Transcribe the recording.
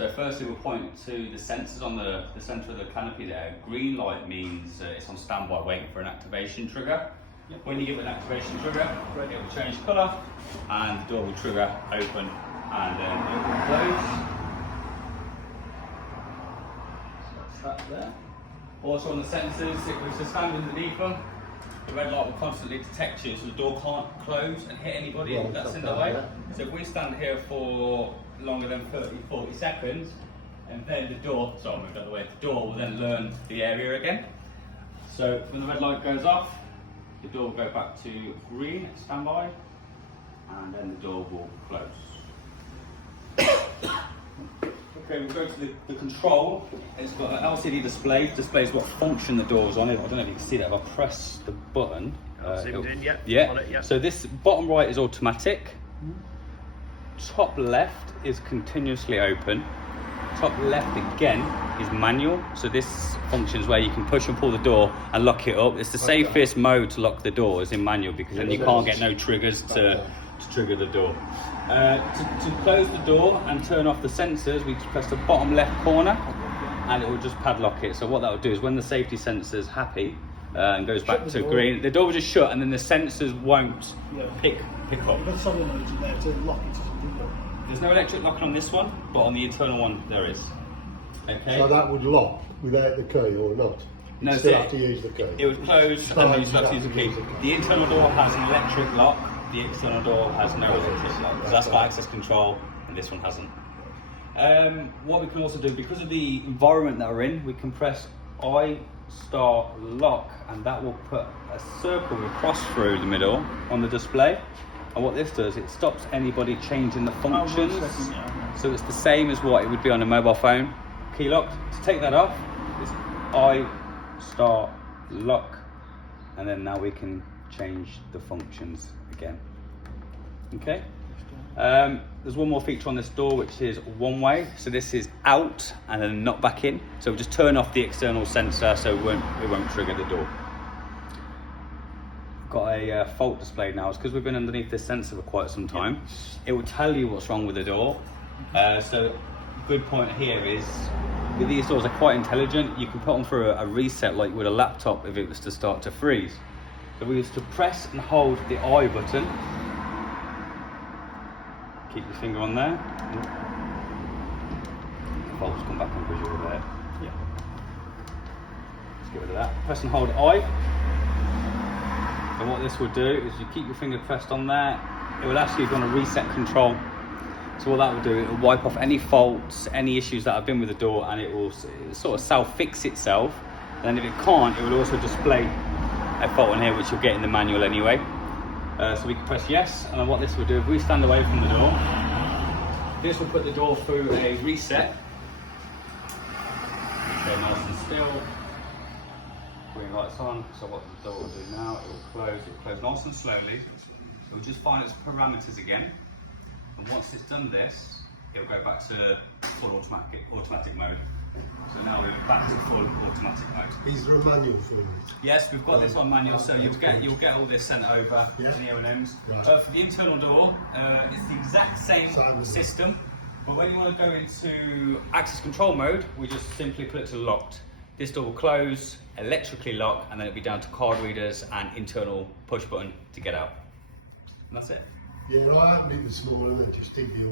So firstly we'll point to the sensors on the centre of the canopy there. Green light means it's on standby waiting for an activation trigger. Yep. When you give an activation trigger, it will change colour and the door will trigger open and then it will close. So that's that there. Also on the sensors, if we stand underneath them, the red light will constantly detect you so the door can't close and hit anybody that's in the way. So if we stand here for longer than 30-40 seconds and then the door, sorry I'll move out of the way, the door will then learn the area again. So when the red light goes off, the door will go back to green, standby, and then the door will close. Okay, we'll go to the control. It's got an LCD display, displays what function the door's on. I don't know if you can see that if I press the button. Zoomed in, yeah. Yeah. On it, yeah. So this bottom right is automatic. Top left is continuously open. Top left again is manual. So this functions where you can push and pull the door and lock it up. It's the safest mode to lock the door is in manual because then you can't get no triggers to trigger the door. To close the door and turn off the sensors, we just press the bottom left corner and it will just padlock it. So what that will do is when the safety sensor's happy and goes back to green, the door will just shut and then the sensors won't pick up. But someone there to lock it or something. There's no electric locking on this one, but on the internal one there is. Okay. So that would lock without the key or not? No, you still have to use the key. It would close and then you still have to use the key. The internal door has an electric lock, the external door has no electric lock. So that's got access control and this one hasn't. What we can also do, because of the environment that we're in, we can press I start lock and that will put a circle across through the middle on the display. And what this does, it stops anybody changing the functions. So it's the same as what it would be on a mobile phone. Key lock. To take that off, it's I start lock, and then now we can change the functions again. Okay. There's one more feature on this door which is one way. So this is out and then not back in. So we'll just turn off the external sensor so it won't trigger the door. Got a fault display now. It's because we've been underneath this sensor for quite some time. It will tell you what's wrong with the door. So good point here is with these doors are quite intelligent. You can put them through a reset like with a laptop if it was to start to freeze. So we used to press and hold the I button. Keep your finger on there. The bolts come back on visual there. Yeah. Let's get rid of that. Press and hold I. And what this will do is you keep your finger pressed on there, it will actually go on a reset control. So what that will do, it will wipe off any faults, any issues that have been with the door, and it will sort of self-fix itself. And then if it can't, it will also display a fault in here, which you'll get in the manual anyway. So we can press yes, and then what this will do, if we stand away from the door, this will put the door through a reset. Okay, nice and still. Green lights on, so what the door will do now, it will close nice and slowly. It will just find its parameters again, and once it's done this, it will go back to full automatic mode. So now we're back to full automatic mode. Is there a manual for it? Yes, we've got this on manual, so you'll get all this sent over in the O&Ms. Right. For the internal door, it's the exact same system, but when you want to go into access control mode, we just simply put it to locked. This door will close, electrically lock, and then it'll be down to card readers and internal push button to get out. And that's it. Yeah, I opened it this morning and just did the